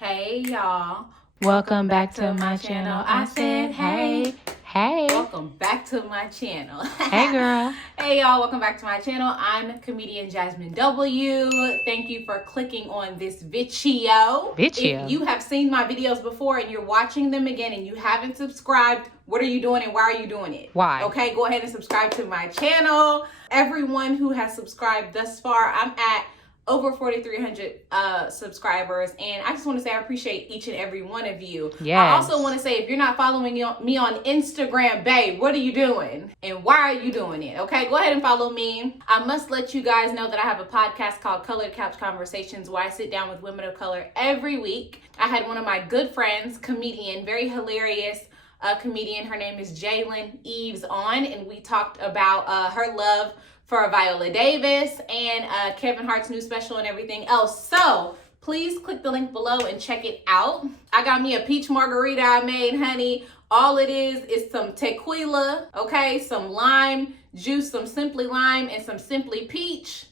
Hey y'all. Welcome back to my channel. I said, hey. Welcome back to my channel. Hey, girl. Hey y'all, welcome back to my channel. I'm comedian Jazmyn W. Thank you for clicking on this video. If you have seen my videos before and you're watching them again and you haven't subscribed, what are you doing and why are you doing it? Why? Okay, go ahead and subscribe to my channel. Everyone who has subscribed thus far, I'm at over 4,300 subscribers, and I just want to say I appreciate each and every one of you. Yes. I also want to say, if you're not following me on Instagram, babe, what are you doing and why are you doing it? Okay, go ahead and follow me. I must let you guys know that I have a podcast called Colored Couch Conversations, where I sit down with women of color every week. I had one of my good friends, comedian, very hilarious comedian, her name is Jazmyn Eves, on, and we talked about her love for Viola Davis and Kevin Hart's new special and everything else. So please click the link below and check it out. I got me a peach margarita I made, honey. All it is some tequila, okay? Some lime juice, some Simply Lime, and some Simply Peach.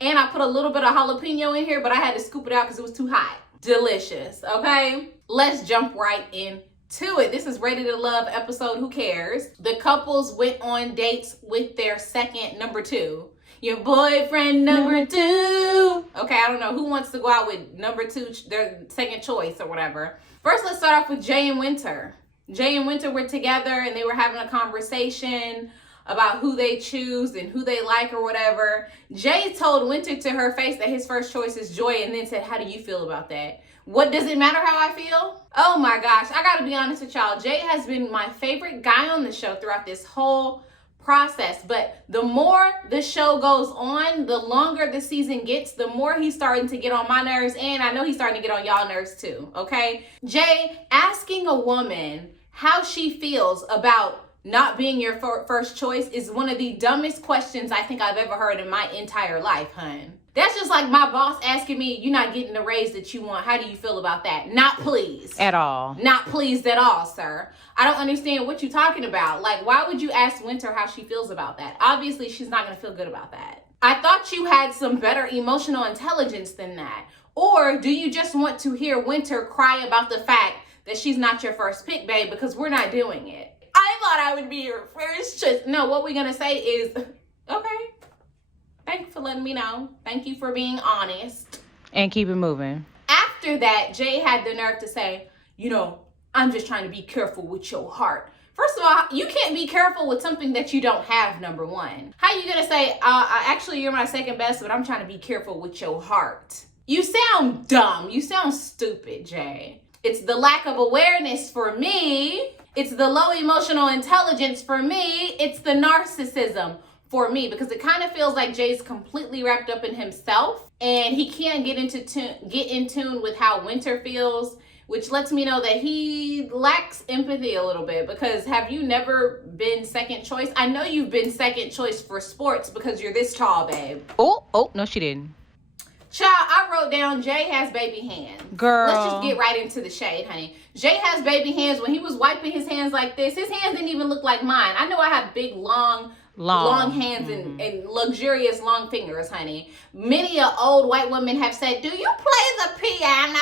And I put a little bit of jalapeno in here, but I had to scoop it out because it was too hot. Delicious, okay? Let's jump right in to it. This is Ready to Love episode Who Cares? The couples went on dates with their second number two. Your boyfriend number two. Okay, I don't know who wants to go out with number two, their second choice or whatever. First, let's start off with Jay and Winter. Jay and Winter were together and they were having a conversation about who they choose and who they like or whatever. Jay told Winter to her face that his first choice is Joy, and then said, how do you feel about that? What, does it matter how I feel? Oh my gosh, I gotta be honest with y'all. Jay has been my favorite guy on the show throughout this whole process, but the more the show goes on, the longer the season gets, the more he's starting to get on my nerves, and I know he's starting to get on y'all nerves too, okay? Jay asking a woman how she feels about not being your first choice is one of the dumbest questions I think I've ever heard in my entire life, hun. That's just like my boss asking me, you're not getting the raise that you want. How do you feel about that? Not pleased. At all. Not pleased at all, sir. I don't understand what you're talking about. Like, why would you ask Winter how she feels about that? Obviously, she's not going to feel good about that. I thought you had some better emotional intelligence than that. Or do you just want to hear Winter cry about the fact that she's not your first pick, babe, because we're not doing it? I thought I would be your first choice. No, what we're going to say is, okay. Thank you for letting me know. Thank you for being honest. And keep it moving. After that, Jay had the nerve to say, you know, I'm just trying to be careful with your heart. First of all, you can't be careful with something that you don't have, number one. How you gonna say, actually, you're my second best, but I'm trying to be careful with your heart? You sound dumb. You sound stupid, Jay. It's the lack of awareness for me. It's the low emotional intelligence for me. It's the narcissism for me, because it kind of feels like Jay's completely wrapped up in himself and he can't get in tune with how Winter feels, which lets me know that he lacks empathy a little bit. Because have you never been second choice? I know you've been second choice for sports because you're this tall, babe. Oh, no, she didn't. Child, I wrote down Jay has baby hands. Girl. Let's just get right into the shade, honey. Jay has baby hands. When he was wiping his hands like this, his hands didn't even look like mine. I know I have big, long hands and luxurious long fingers, honey. Many old white women have said, do you play the piano?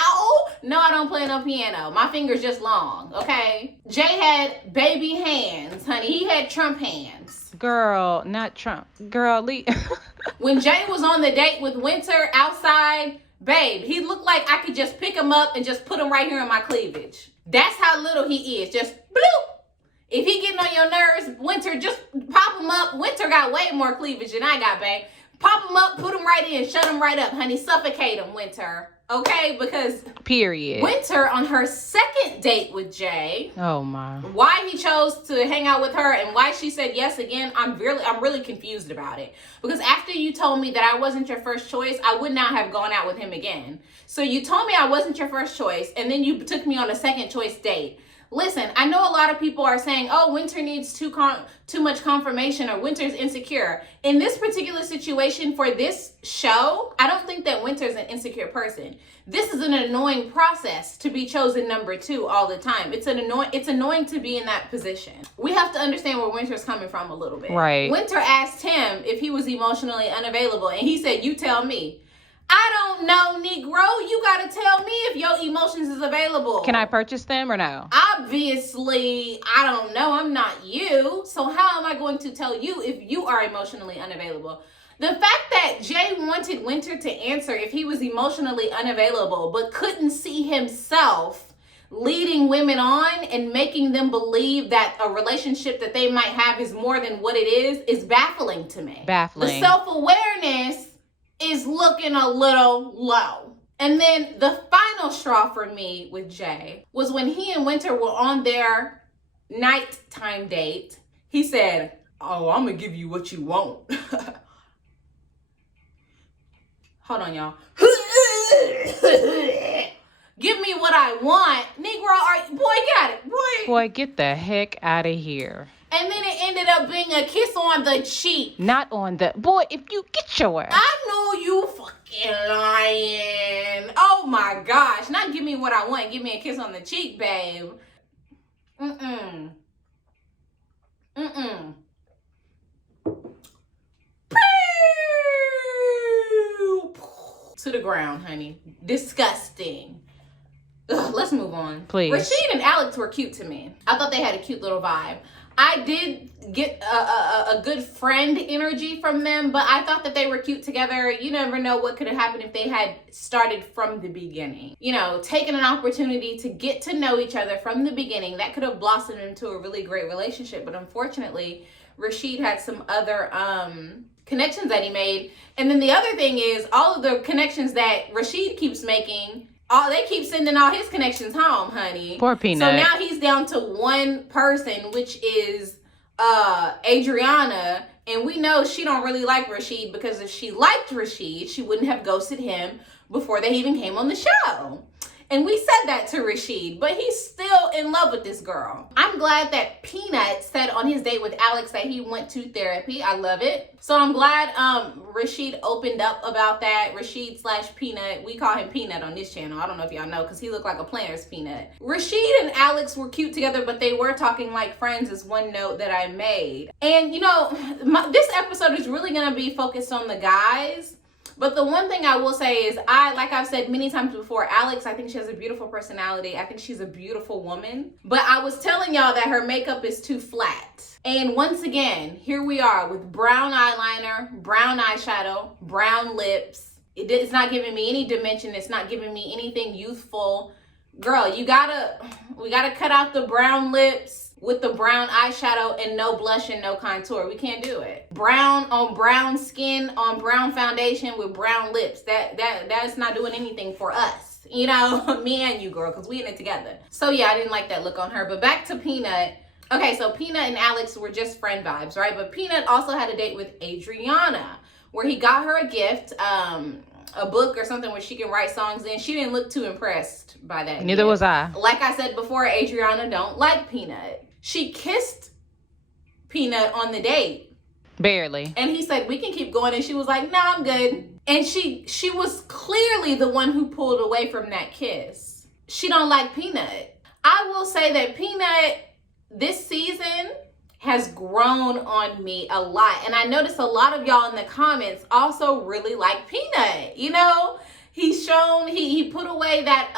No, I don't play no piano. My fingers just long, okay? Jay had baby hands, honey. He had Trump hands. Girl, not Trump. Girl, When Jay was on the date with Winter outside, babe, he looked like I could just pick him up and just put him right here in my cleavage. That's how little he is. Just bloop. If he getting on your nerves, Winter, just pop him up. Winter got way more cleavage than I got, babe. Pop him up, put him right in, shut him right up, honey. Suffocate him, Winter. Okay? Because period. Winter, on her second date with Jay, oh my, why he chose to hang out with her and why she said yes again, I'm really confused about it. Because after you told me that I wasn't your first choice, I would not have gone out with him again. So you told me I wasn't your first choice, and then you took me on a second choice date. Listen, I know a lot of people are saying, oh, Winter needs too much confirmation, or Winter's insecure. In this particular situation for this show, I don't think that Winter's an insecure person. This is an annoying process to be chosen number two all the time. It's annoying to be in that position. We have to understand where Winter's coming from a little bit. Right. Winter asked him if he was emotionally unavailable, and he said, you tell me. I don't know, Negro. You gotta tell me if your emotions is available. Can I purchase them or no? Obviously, I don't know. I'm not you. So how am I going to tell you if you are emotionally unavailable? The fact that Jay wanted Winter to answer if he was emotionally unavailable, but couldn't see himself leading women on and making them believe that a relationship that they might have is more than what it is baffling to me. Baffling. The self-awareness is looking a little low. And then the final straw for me with Jay was when he and Winter were on their nighttime date. He said, "Oh, I'm gonna give you what you want." Hold on, y'all. Give me what I want. Negro, boy, get it. Boy, get the heck out of here. And then it ended up being a kiss on the cheek. Not on the... Boy, if you get your ass. I know you fucking lying. Oh my gosh. Not give me what I want. Give me a kiss on the cheek, babe. To the ground, honey. Disgusting. Ugh, let's move on. Please. Rashid and Alex were cute to me. I thought they had a cute little vibe. I did get a good friend energy from them, but I thought that they were cute together. You never know what could have happened if they had started from the beginning. You know, taking an opportunity to get to know each other from the beginning. That could have blossomed into a really great relationship, but unfortunately, Rashid had some other connections that he made. And then the other thing is, all of the connections that Rashid keeps making, they keep sending all his connections home, honey. Poor Peanut. So now he's down to one person, which is Adriana. And we know she don't really like Rashid, because if she liked Rashid, she wouldn't have ghosted him before they even came on the show. And we said that to Rashid, but he's still in love with this girl. I'm glad that Peanut said on his date with Alex that he went to therapy. I love it. So I'm glad Rashid opened up about that. Rashid / Peanut. We call him Peanut on this channel. I don't know if y'all know, because he looked like a Planters peanut. Rashid and Alex were cute together, but they were talking like friends, is one note that I made. And you know, this episode is really gonna be focused on the guys. But the one thing I will say is, like I've said many times before, Alex, I think she has a beautiful personality. I think she's a beautiful woman. But I was telling y'all that her makeup is too flat. And once again, here we are with brown eyeliner, brown eyeshadow, brown lips. It's not giving me any dimension. It's not giving me anything youthful. Girl, we gotta cut out the brown lips with the brown eyeshadow and no blush and no contour. We can't do it. Brown on brown skin on brown foundation with brown lips. That's not doing anything for us. You know, me and you, girl, because we in it together. So yeah, I didn't like that look on her. But back to Peanut. Okay, so Peanut and Alex were just friend vibes, right? But Peanut also had a date with Adriana, where he got her a gift, a book or something where she can write songs in. She didn't look too impressed by that. Neither was I. Like I said before, Adriana don't like Peanut. She kissed Peanut on the date. Barely. And he said, "We can keep going." And she was like, "No, I'm good." And she was clearly the one who pulled away from that kiss. She don't like Peanut. I will say that Peanut this season has grown on me a lot. And I noticed a lot of y'all in the comments also really like Peanut. You know, he put away that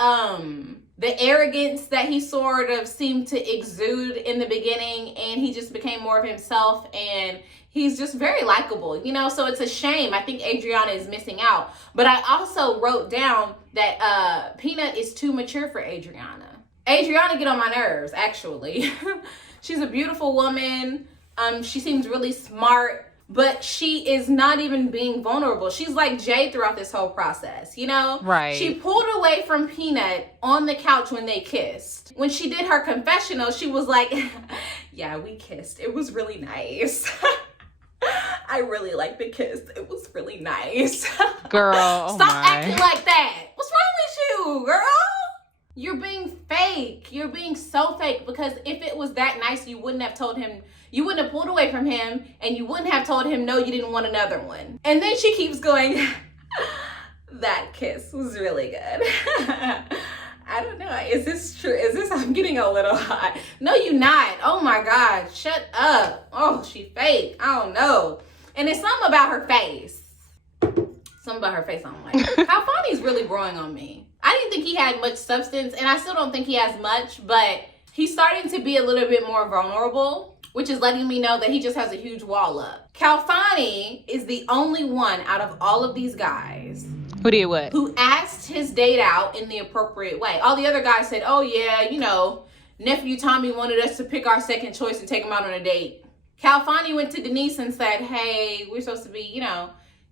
the arrogance that he sort of seemed to exude in the beginning, and he just became more of himself, and he's just very likable, you know. So it's a shame. I think Adriana is missing out. But I also wrote down that Peanut is too mature for Adriana. Adriana get on my nerves, actually. She's a beautiful woman. She seems really smart, but she is not even being vulnerable. She's like Jay throughout this whole process, you know? Right. She pulled away from Peanut on the couch when they kissed. When she did her confessional, she was like, "Yeah, we kissed. It was really nice." I really liked the kiss. It was really nice. Girl, oh Stop my. acting like that. What's wrong with you, girl? You're being fake. You're being so fake, because if it was that nice, you wouldn't have told him, you wouldn't have pulled away from him, and you wouldn't have told him no, you didn't want another one. And then she keeps going, "That kiss was really good." I don't know. Is this true? I'm getting a little hot. No, you're not. Oh my God. Shut up. Oh, she fake. I don't know. And it's something about her face. Something about her face I don't like. Kalfani's really growing on me. I didn't think he had much substance, and I still don't think he has much, but he's starting to be a little bit more vulnerable, which is letting me know that he just has a huge wall up. Kalfani is the only one out of all of these guys Who did what? who asked his date out in the appropriate way. All the other guys said, oh yeah, you know, nephew Tommy wanted us to pick our second choice and take him out on a date. Kalfani went to Denise and said, hey, we're supposed to be, you know,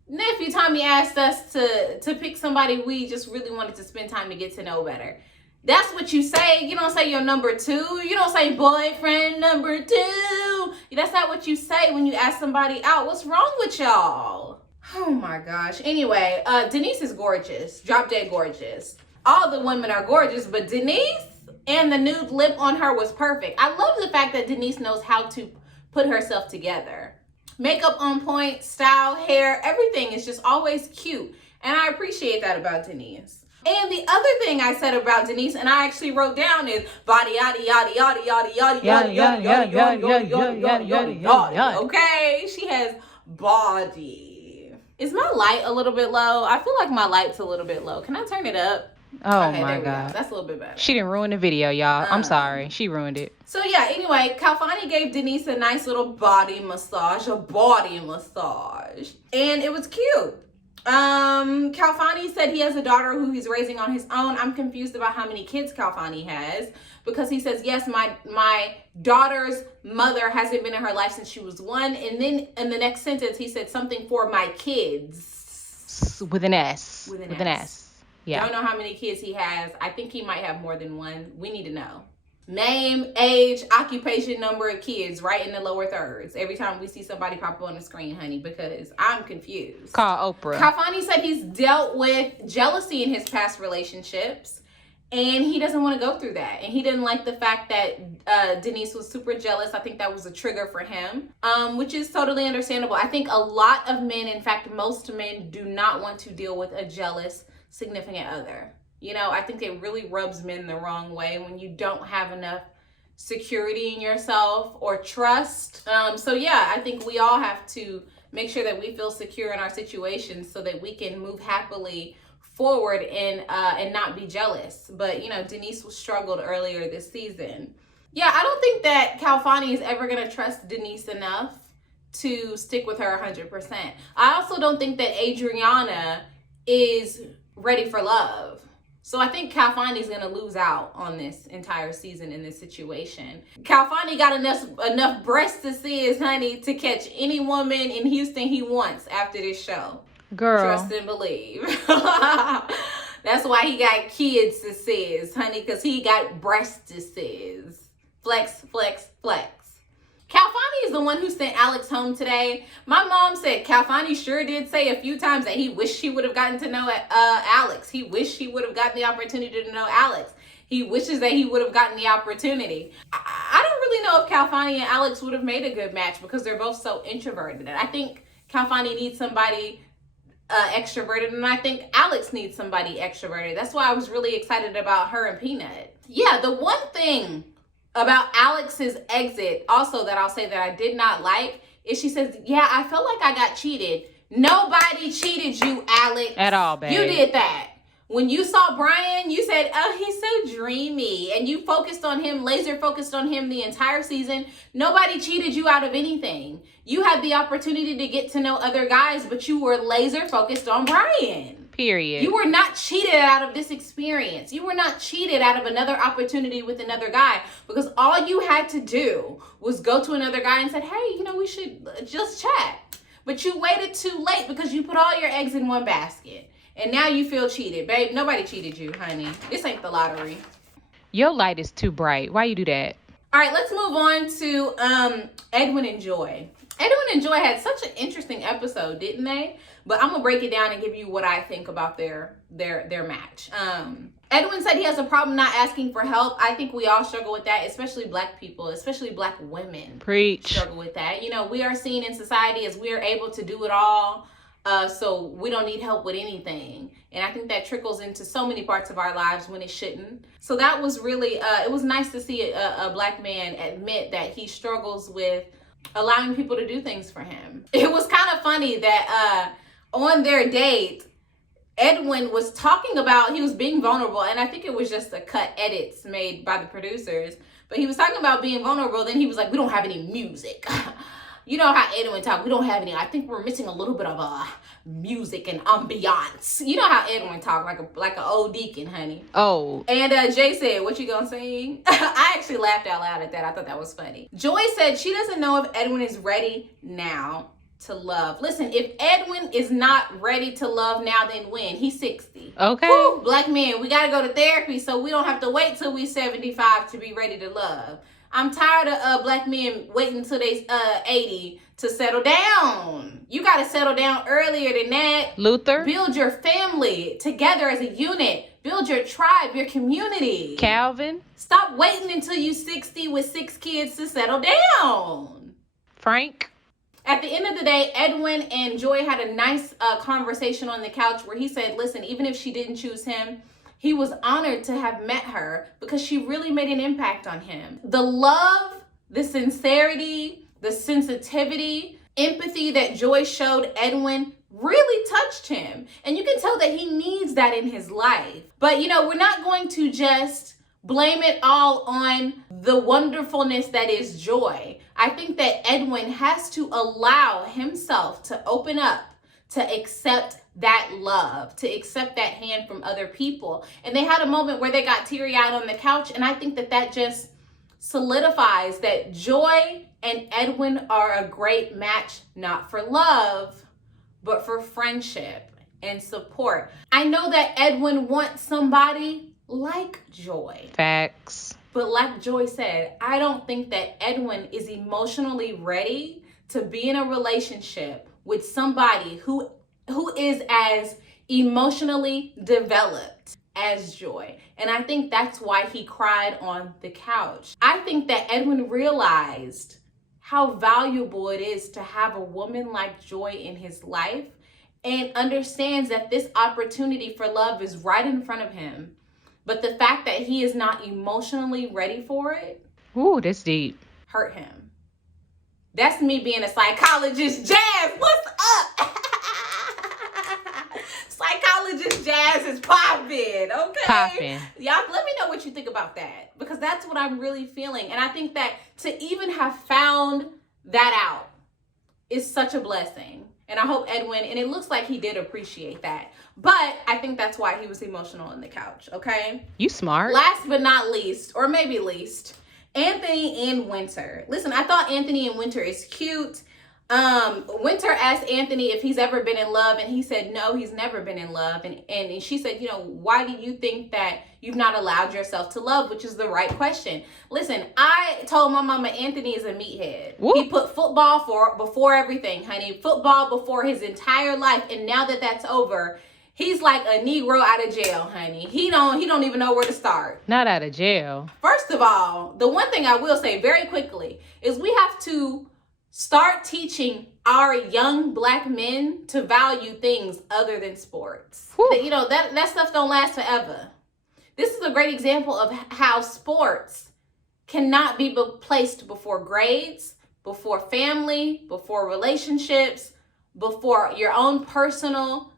nephew Tommy asked us to pick somebody we just really wanted to spend time to get to know better. That's what you say. You don't say your number two. You don't say boyfriend number two. That's not what you say when you ask somebody out. What's wrong with y'all? Oh my gosh. Anyway, Denise is gorgeous. Drop dead gorgeous. All the women are gorgeous, but Denise and the nude lip on her was perfect. I love the fact that Denise knows how to put herself together. Makeup on point, style, hair, everything is just always cute. And I appreciate that about Denise. And the other thing I said about Denise, and I actually wrote down, is body yada yada yada yada yada yada yada yada yada yada yada yada. Okay, she has body. Is my light a little bit low? I feel like my light's a little bit low. Can I turn it up? Oh okay, my God. That's a little bit better. She didn't ruin the video, y'all. I'm sorry. She ruined it. So yeah, anyway, Kalfani gave Denise a nice little body massage, and it was cute. Kalfani said he has a daughter who he's raising on his own. I'm confused about how many kids Kalfani has, because he says, yes, my daughter's mother hasn't been in her life since she was 1. And then in the next sentence, he said something for my kids. With an S. With an S. Yeah. Don't know how many kids he has. I think he might have more than 1. We need to know. Name, age, occupation, number of kids, right in the lower thirds. Every time we see somebody pop up on the screen, honey, because I'm confused. Call Oprah. Kalfani said he's dealt with jealousy in his past relationships, and he doesn't want to go through that. And he didn't like the fact that Denise was super jealous. I think that was a trigger for him, which is totally understandable. I think a lot of men, in fact, most men, do not want to deal with a jealous significant other. You know, I think it really rubs men the wrong way when you don't have enough security in yourself or trust. So yeah, I think we all have to make sure that we feel secure in our situations so that we can move happily forward and not be jealous. But, you know, Denise struggled earlier this season. Yeah, I don't think that Kalfani is ever going to trust Denise enough to stick with her 100%. I also don't think that Adriana is ready for love. So I think Kalfani's going to lose out on this entire season in this situation. Kalfani got enough breasts to see his honey to catch any woman in Houston he wants after this show. Girl. Trust and believe. That's why he got kids to see his honey, because he got breasts to see. Flex, flex, flex. Kalfani is the one who sent Alex home today. My mom said Kalfani sure did say a few times that he wished he would have gotten to know Alex. He wished he would have gotten the opportunity to know Alex. He wishes that he would have gotten the opportunity. I don't really know if Kalfani and Alex would have made a good match because they're both so introverted. And I think Kalfani needs somebody extroverted, and I think Alex needs somebody extroverted. That's why I was really excited about her and Peanut. Yeah, the one thing about Alex's exit also that I'll say that I did not like is she says, yeah, I felt like I got cheated. Nobody cheated you, Alex. At all, babe. You did that. When you saw Brian, you said, oh, he's so dreamy. And you focused on him, laser focused on him the entire season. Nobody cheated you out of anything. You had the opportunity to get to know other guys, but you were laser focused on Brian. Period. You were not cheated out of this experience. You were not cheated out of another opportunity with another guy, because all you had to do was go to another guy and said, hey, you know, we should just chat. But you waited too late because you put all your eggs in one basket. And now you feel cheated. Babe, nobody cheated you, honey. This ain't the lottery. Your light is too bright. Why you do that? All right, let's move on to Edwin and Joy. Edwin and Joy had such an interesting episode, didn't they? But I'm gonna break it down and give you what I think about their match. Edwin said he has a problem not asking for help. I think we all struggle with that, especially Black people, especially Black women. Preach. Struggle with that. You know, we are seen in society as we are able to do it all. So we don't need help with anything. And I think that trickles into so many parts of our lives when it shouldn't. So that was really, it was nice to see a Black man admit that he struggles with allowing people to do things for him. It was kind of funny that on their date, Edwin was talking about, he was being vulnerable, and I think it was just the cut edits made by the producers, but he was talking about being vulnerable. Then he was like, we don't have any music. You know how Edwin talk, we don't have any, I think we're missing a little bit of music and ambiance. You know how Edwin talk, like an old deacon, honey. Oh. And Jay said, what you gonna sing? I actually laughed out loud at that. I thought that was funny. Joy said she doesn't know if Edwin is ready now to love. Listen, if Edwin is not ready to love now, then when? He's 60. Okay. Woo, black men, we gotta go to therapy so we don't have to wait till we 75 to be ready to love. I'm tired of black men waiting until they 80 to settle down. You gotta settle down earlier than that. Luther. Build your family together as a unit. Build your tribe, your community. Calvin. Stop waiting until you 60 with 6 kids to settle down. Frank. At the end of the day, Edwin and Joy had a nice conversation on the couch where he said, listen, even if she didn't choose him, he was honored to have met her because she really made an impact on him. The love, the sincerity, the sensitivity, empathy that Joy showed Edwin really touched him. And you can tell that he needs that in his life. But, we're not going to just blame it all on the wonderfulness that is Joy. I think that Edwin has to allow himself to open up, to accept that love, to accept that hand from other people. And they had a moment where they got teary-eyed on the couch, and I think that just solidifies that Joy and Edwin are a great match, not for love, but for friendship and support. I know that Edwin wants somebody like Joy. Facts. But like Joy said, I don't think that Edwin is emotionally ready to be in a relationship with somebody who is as emotionally developed as Joy. And I think that's why he cried on the couch. I think that Edwin realized how valuable it is to have a woman like Joy in his life and understands that this opportunity for love is right in front of him. But the fact that he is not emotionally ready for it, ooh, that's deep, hurt him. That's me being a psychologist. Jazz, what's up? Psychologist Jazz is popping, okay? Popping. Y'all, let me know what you think about that, because that's what I'm really feeling. And I think that to even have found that out is such a blessing. And I hope Edwin, and it looks like he did appreciate that. But I think that's why he was emotional on the couch, okay? You smart. Last but not least, or maybe least, Anthony and Winter. Listen, I thought Anthony and Winter is cute. Winter asked Anthony if he's ever been in love, and he said no, he's never been in love. And she said, why do you think that you've not allowed yourself to love, which is the right question. Listen, I told my mama Anthony is a meathead. Whoop. He put football before everything, honey. Football before his entire life, and now that that's over, he's like a Negro out of jail, honey. He don't even know where to start. Not out of jail. First of all, the one thing I will say very quickly is we have to start teaching our young black men to value things other than sports. That stuff don't last forever. This is a great example of how sports cannot be placed before grades, before family, before relationships, before your own personal,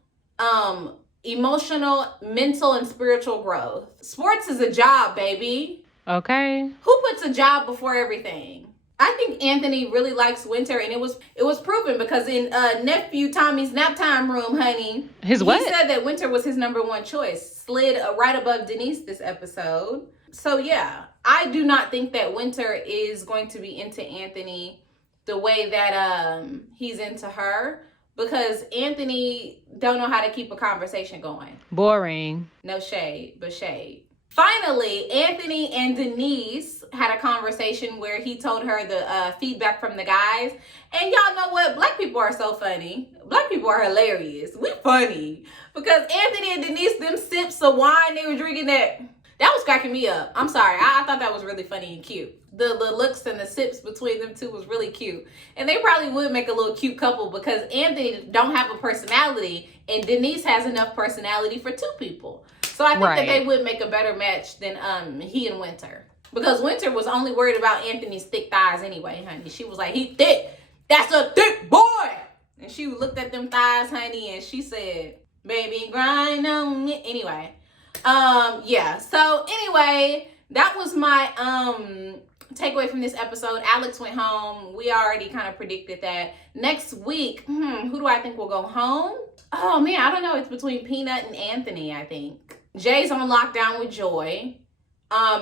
emotional, mental, and spiritual growth. Sports is a job, baby. Okay. Who puts a job before everything? I think Anthony really likes Winter, and it was proven because in nephew Tommy's nap time room, honey, he said that Winter was his number one choice. Slid right above Denise this episode. So yeah, I do not think that Winter is going to be into Anthony the way that he's into her, because Anthony don't know how to keep a conversation going. Boring. No shade, but shade. Finally, Anthony and Denise had a conversation where he told her the feedback from the guys. And y'all know what? Black people are so funny. Black people are hilarious. We funny. Because Anthony and Denise, them sips of wine they were drinking, that was cracking me up. I'm sorry. I thought that was really funny and cute. The looks and the sips between them two was really cute. And they probably would make a little cute couple because Anthony don't have a personality and Denise has enough personality for two people. So I think that they would make a better match than he and Winter. Because Winter was only worried about Anthony's thick thighs anyway, honey. She was like, he thick. That's a thick boy. And she looked at them thighs, honey, and she said, baby, grind on me. Anyway, yeah. So anyway, that was my takeaway from this episode. Alex went home. We already kind of predicted that. Next week, who do I think will go home? Oh man, I don't know. It's between Peanut and Anthony, I think. Jay's on lockdown with Joy.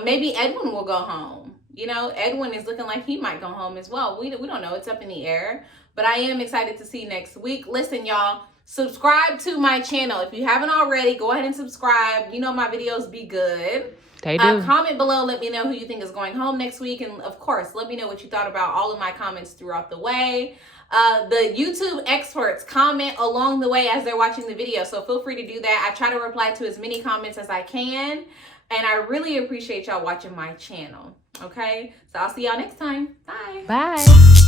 Maybe Edwin will go home. You know, Edwin is looking like he might go home as well. We don't know. It's up in the air. But I am excited to see next week. Listen, y'all, subscribe to my channel. If you haven't already, go ahead and subscribe. You know my videos be good. They do. Comment below. Let me know who you think is going home next week. And, of course, let me know what you thought about all of my comments throughout the way. The YouTube experts comment along the way as they're watching the video. So feel free to do that. I try to reply to as many comments as I can. And I really appreciate y'all watching my channel. Okay? So I'll see y'all next time. Bye. Bye.